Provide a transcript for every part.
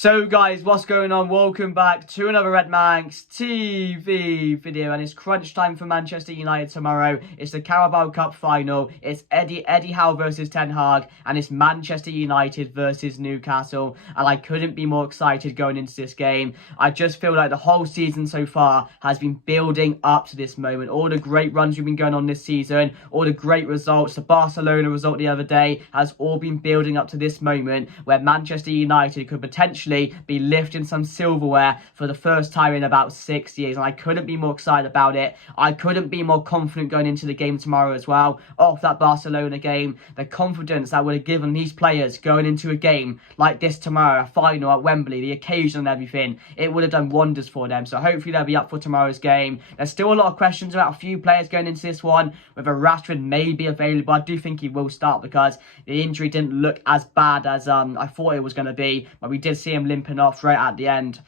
So guys, what's going on? Welcome back to another Red Manx TV video, and it's crunch time for Manchester United tomorrow. It's the Carabao Cup final. It's Eddie Howe versus Ten Hag, and it's Manchester United versus Newcastle. And I couldn't be more excited going into this game. I just feel like the whole season so far has been building up to this moment. All the great runs we've been going on this season, all the great results, the Barcelona result the other day has all been building up to this moment where Manchester United could potentially be lifting some silverware for the first time in about 6 years, and I couldn't be more excited about it. I couldn't be more confident going into the game tomorrow as well. Off that Barcelona game, the confidence that would have given these players going into a game like this tomorrow, a final at Wembley, the occasion and everything, it would have done wonders for them. So hopefully they'll be up for tomorrow's game. There's still a lot of questions about a few players going into this one, whether Rashford may be available. I do think he will start because the injury didn't look as bad as I thought it was going to be, but we did see him limping off right at the end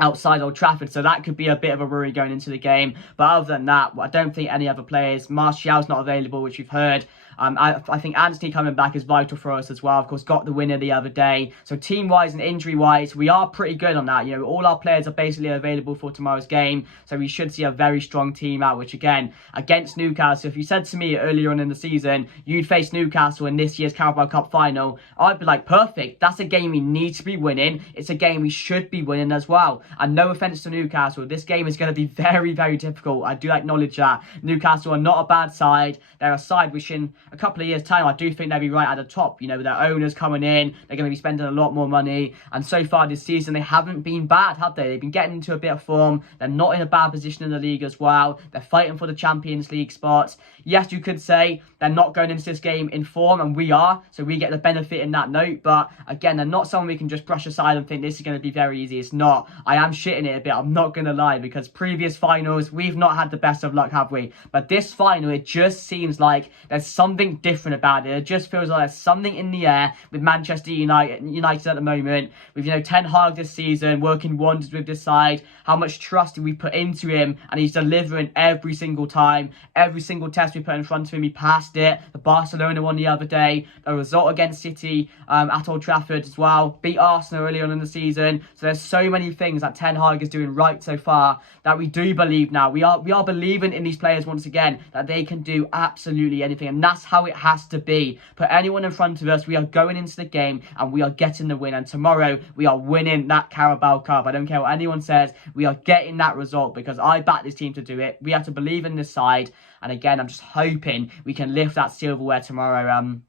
outside Old Trafford, so that could be a bit of a worry going into the game. But other than that, I don't think any other players. Martial's not available, which you've heard. I think Anthony coming back is vital for us as well. Of course, got the winner the other day. So team-wise and injury-wise, we are pretty good on that. You know, all our players are basically available for tomorrow's game. So we should see a very strong team out, which again, against Newcastle, if you said to me earlier on in the season, you'd face Newcastle in this year's Carabao Cup final, I'd be like, perfect. That's a game we need to be winning. It's a game we should be winning as well. And no offence to Newcastle, this game is going to be very, very difficult. I do acknowledge that. Newcastle are not a bad side. They're a side which in a couple of years' time, I do think they'll be right at the top. You know, with their owners coming in, they're going to be spending a lot more money. And so far this season, they haven't been bad, have they? They've been getting into a bit of form. They're not in a bad position in the league as well. They're fighting for the Champions League spots. Yes, you could say they're not going into this game in form, and we are. So we get the benefit in that note. But again, they're not someone we can just brush aside and think this is going to be very easy. It's not. I am shitting it a bit. I'm not going to lie, because previous finals, we've not had the best of luck, have we? But this final, it just seems like there's something different about it. It just feels like there's something in the air with Manchester United at the moment. With, you know, Ten Hag this season working wonders with this side. How much trust did we put into him, and he's delivering every single time. Every single test we put in front of him, he passed it. The Barcelona one the other day, the result against City at Old Trafford as well. Beat Arsenal early on in the season. So there's so many things that Ten Hag is doing right so far that we do believe now. We are believing in these players once again, that they can do absolutely anything, and that's how it has to be. Put anyone in front of us, we are going into the game and we are getting the win, and tomorrow we are winning that Carabao Cup. I don't care what anyone says, we are getting that result because I back this team to do it. We have to believe in this side, and again, I'm just hoping we can lift that silverware tomorrow,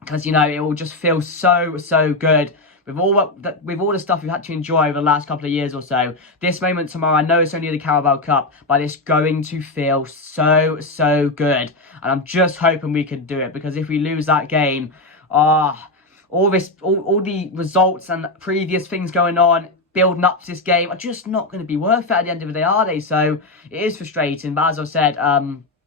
because, you know, it will just feel so good. With all the stuff we've had to enjoy over the last couple of years or so, this moment tomorrow, I know it's only the Carabao Cup, but it's going to feel so good. And I'm just hoping we can do it, because if we lose that game, all the results and previous things going on, building up to this game, are just not going to be worth it at the end of the day, are they? So it is frustrating, but as I've said,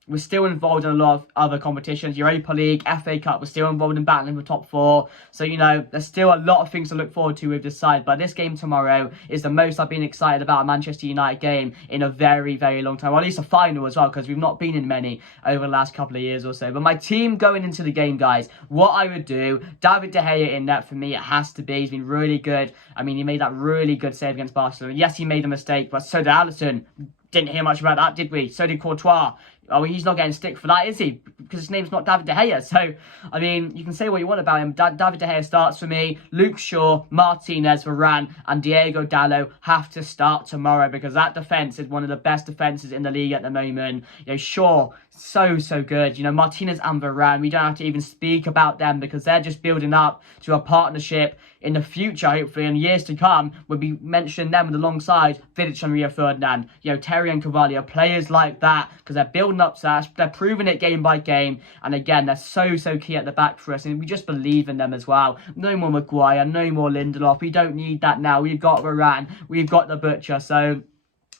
we're still involved in a lot of other competitions. Europa League, FA Cup, we're still involved in battling for top four. So, you know, there's still a lot of things to look forward to with this side. But this game tomorrow is the most I've been excited about a Manchester United game in a very, very long time. Or at least a final as well, because we've not been in many over the last couple of years or so. But my team going into the game, guys, what I would do, David De Gea in net for me, it has to be. He's been really good. I mean, he made that really good save against Barcelona. Yes, he made a mistake, but so did Alisson. Didn't hear much about that, did we? So did Courtois. Oh, he's not getting stick for that, is he? Because his name's not David De Gea. So, I mean, you can say what you want about him. David De Gea starts for me. Luke Shaw, Martinez, Varane, and Diego Dallo have to start tomorrow, because that defence is one of the best defences in the league at the moment. You know, Shaw, so good. You know, Martinez and Varane, we don't have to even speak about them, because they're just building up to a partnership in the future, hopefully, in years to come. We'll be mentioning them alongside Vidic and Rio Ferdinand, you know, Terry and Cavalier, players like that, because they're building up to that. They're proving it game by game, and again, they're so key at the back for us, and we just believe in them as well. No more Maguire, no more Lindelof. We don't need that now. We've got Varane, we've got the Butcher, so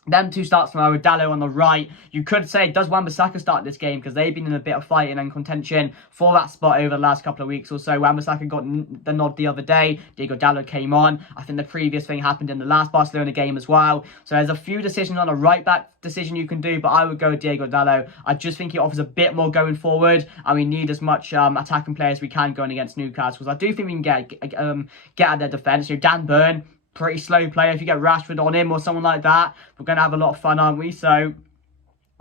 Them two starts tomorrow with Dalot on the right. You could say, does Wan-Bissaka start this game? Because they've been in a bit of fighting and contention for that spot over the last couple of weeks or so. Wan-Bissaka got the nod the other day. Diego Dalot came on. I think the previous thing happened in the last Barcelona game as well. So there's a few decisions on a right-back decision you can do, but I would go with Diego Dalot. I just think he offers a bit more going forward, and we need as much attacking play as we can going against Newcastle. Because I do think we can get at their defence. Dan Burn, pretty slow player. If you get Rashford on him or someone like that, we're going to have a lot of fun, aren't we? So,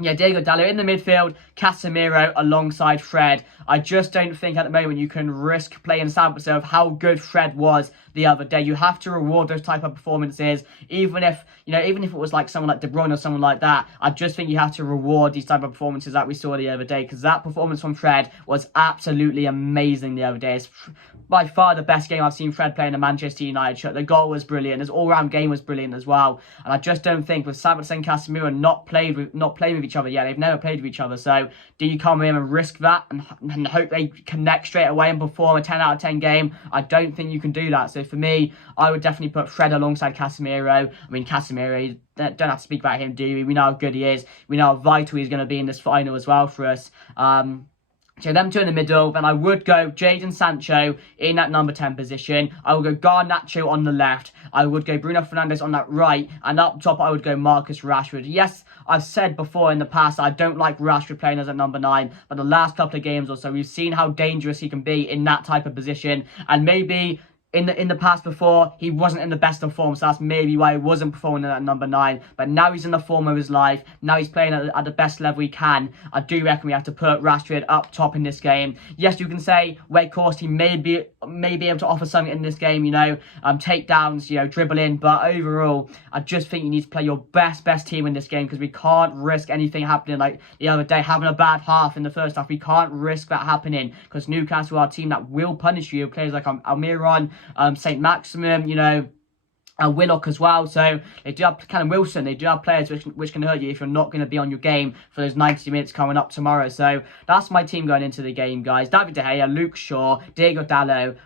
yeah, Diego Dalot in the midfield, Casemiro alongside Fred. I just don't think at the moment you can risk playing Sabitzer of how good Fred was the other day. You have to reward those type of performances, even if it was like someone like De Bruyne or someone like that. I just think you have to reward these type of performances that we saw the other day, because that performance from Fred was absolutely amazing the other day. It's by far the best game I've seen Fred play in a Manchester United shirt. The goal was brilliant. His all-round game was brilliant as well. And I just don't think with Sabitzer and Casemiro not playing with each other yet, they've never played with each other. So do you come in and risk that and hope they connect straight away and perform a 10 out of 10 game? I don't think you can do that. So for me, I would definitely put Fred alongside Casemiro. I mean, Casemiro, don't have to speak about him, do we? We know how good he is. We know how vital he's going to be in this final as well for us. So them two in the middle, then I would go Jadon Sancho in that number 10 position. I would go Garnacho on the left. I would go Bruno Fernandes on that right. And up top, I would go Marcus Rashford. Yes, I've said before in the past, I don't like Rashford playing as a number 9. But the last couple of games or so, we've seen how dangerous he can be in that type of position. And maybe in the past before, he wasn't in the best of form, so that's maybe why he wasn't performing at number 9. But now he's in the form of his life. Now he's playing at the best level he can. I do reckon we have to put Rashford up top in this game. Yes, you can say Weghorst, he may be able to offer something in this game, takedowns, dribbling. But overall, I just think you need to play your best team in this game, because we can't risk anything happening like the other day, having a bad half in the first half. We can't risk that happening, because Newcastle are a team that will punish you. Players like Almiron, St. Maximum, Willock as well. So they do have Callum Wilson. They do have players which can hurt you if you're not going to be on your game for those 90 minutes coming up tomorrow. So that's my team going into the game, guys. David De Gea, Luke Shaw, Diego Dalot,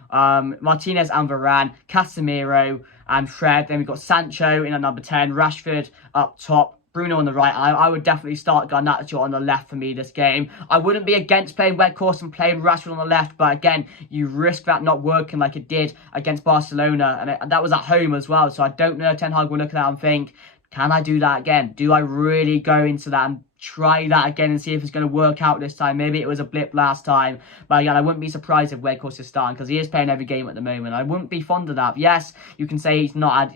Martinez and Varane, Casemiro and Fred. Then we've got Sancho in at number 10, Rashford up top, Bruno on the right. I would definitely start Garnacho on the left for me this game. I wouldn't be against playing Weghorst and playing Rashford on the left, but again, you risk that not working like it did against Barcelona, and that was at home as well. So I don't know if Ten Hag will look at that and think, can I do that again? Do I really go into that and try that again and see if it's going to work out this time? Maybe it was a blip last time, but again, I wouldn't be surprised if Weghorst is starting, because he is playing every game at the moment. I wouldn't be fond of that. Yes, you can say he's not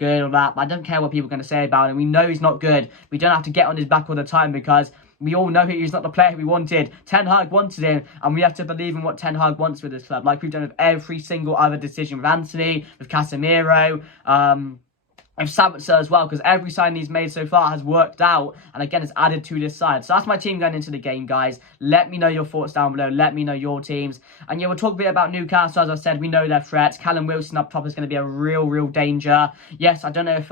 good or that, but I don't care what people are going to say about him. We know he's not good. We don't have to get on his back all the time, because we all know he's not the player we wanted. Ten Hag wanted him, and we have to believe in what Ten Hag wants with this club, like we've done with every single other decision with Anthony, with Casemiro, with Sabitzer as well, because every sign he's made so far has worked out, and again, it's added to this side. So that's my team going into the game, guys. Let me know your thoughts down below. Let me know your teams. And yeah, we'll talk a bit about Newcastle. As I said, we know their threats. Callum Wilson up top is going to be a real danger. Yes, I don't know if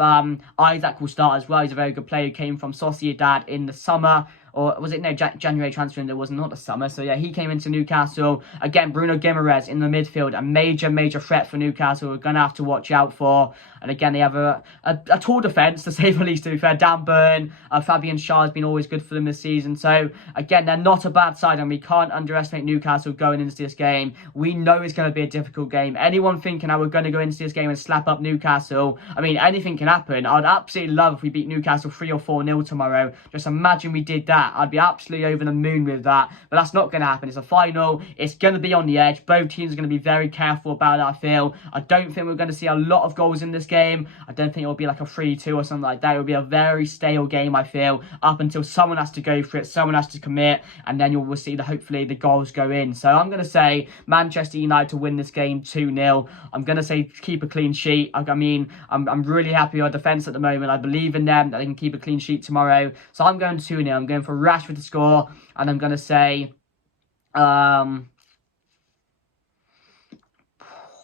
Isaac will start as well. He's a very good player who came from Sociedad in the summer. Or was it, no, January transfer window, was not the summer. So yeah, he came into Newcastle. Again, Bruno Guimaraes in the midfield, a major threat for Newcastle. We're going to have to watch out for. And again, they have a tall defence, to say the least, to be fair. Dan Burn, Fabian Schär has been always good for them this season. So again, they're not a bad side, and we can't underestimate Newcastle going into this game. We know it's going to be a difficult game. Anyone thinking how we're going to go into this game and slap up Newcastle, I mean, anything can happen. I'd absolutely love if we beat Newcastle 3 or 4-0 tomorrow. Just imagine we did that. I'd be absolutely over the moon with that, but that's not going to happen. It's a final. It's going to be on the edge. Both teams are going to be very careful about it, I feel. I don't think we're going to see a lot of goals in this game. I don't think it'll be like a 3-2 or something like that. It'll be a very stale game, I feel, up until someone has to go for it, someone has to commit, and then you'll see hopefully the goals go in. So I'm going to say Manchester United to win this game 2-0. I'm going to say keep a clean sheet. I mean, I'm really happy with our defence at the moment. I believe in them that they can keep a clean sheet tomorrow. So I'm going 2-0. I'm going for Rashford to score, and I'm going to say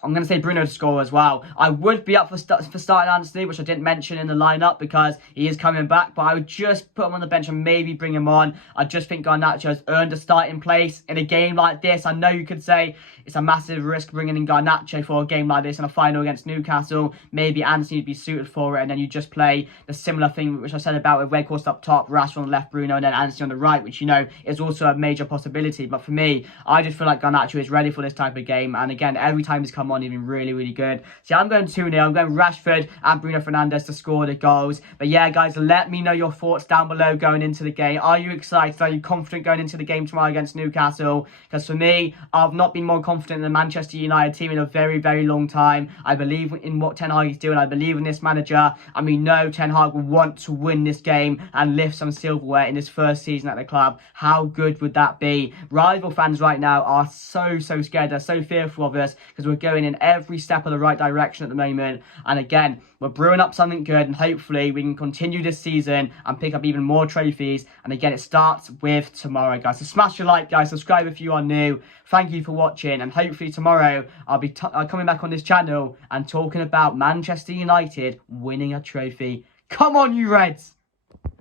I'm going to say Bruno to score as well. I would be up for starting Anthony, which I didn't mention in the lineup because he is coming back, but I would just put him on the bench and maybe bring him on. I just think Garnacho has earned a starting place in a game like this. I know you could say it's a massive risk bringing in Garnacho for a game like this in a final against Newcastle. Maybe Anthony would be suited for it, and then you just play the similar thing which I said about with Weghorst up top, Rashford on the left, Bruno, and then Anthony on the right, which, you know, is also a major possibility. But for me, I just feel like Garnacho is ready for this type of game, and again, every time he's come on, he's been really, really good. So I'm going 2-0. I'm going Rashford and Bruno Fernandes to score the goals. But yeah, guys, let me know your thoughts down below going into the game. Are you excited? Are you confident going into the game tomorrow against Newcastle? Because for me, I've not been more confident in the Manchester United team in a very, very long time. I believe in what Ten Hag is doing. I believe in this manager. And we know Ten Hag will want to win this game and lift some silverware in his first season at the club. How good would that be? Rival fans right now are so scared. They're so fearful of us because we're going in every step of the right direction at the moment. And again, we're brewing up something good, and hopefully we can continue this season and pick up even more trophies. And again, it starts with tomorrow, guys. So smash your like, guys. Subscribe if you are new. Thank you for watching, and hopefully tomorrow I'll be coming back on this channel and talking about Manchester United winning a trophy. Come on, you Reds!